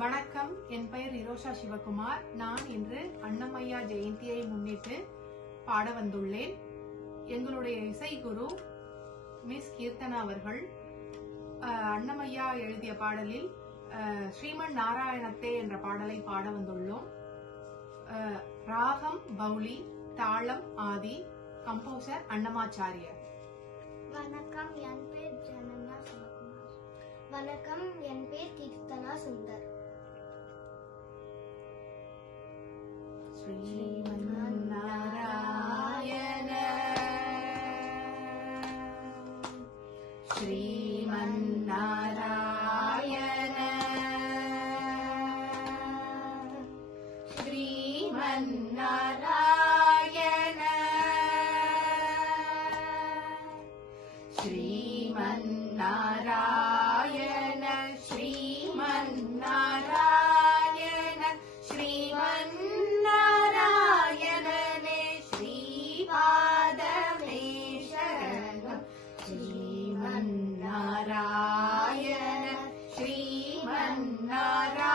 வணக்கம், என் பெயர் இரோஷா சிவகுமார். நான் இன்று அன்னமையா ஜெயந்தியை முன்னிட்டு பாட வந்துள்ளேன். எங்களுடைய இசை குரு மிஸ் கீர்த்தனா அவர்கள் அன்னமையா எழுதிய பாடலில் ஸ்ரீமன் நாராயணத்தே என்ற பாடலை பாட வந்துள்ளோம். ராகம் பௌளி, தாளம் ஆதி, கம்போசர் அன்னமாச்சாரியர். வணக்கம், என் பேர் ஜனன்யா சிவகுமார். வணக்கம், என் பேர் கீர்த்தனா சுந்தர். ஸ்ரீமன் நாராயண ஸ்ரீமன் நாராயண ஸ்ரீமன் நாராயண ஸ்ரீமன் நாராயண ஸ்ரீமன் நாராயண ஸ்ரீமன் நாராயணனே ஸ்ரீபாதமே சரணம். ஸ்ரீமன் நாராயண ஸ்ரீமன் நாராயண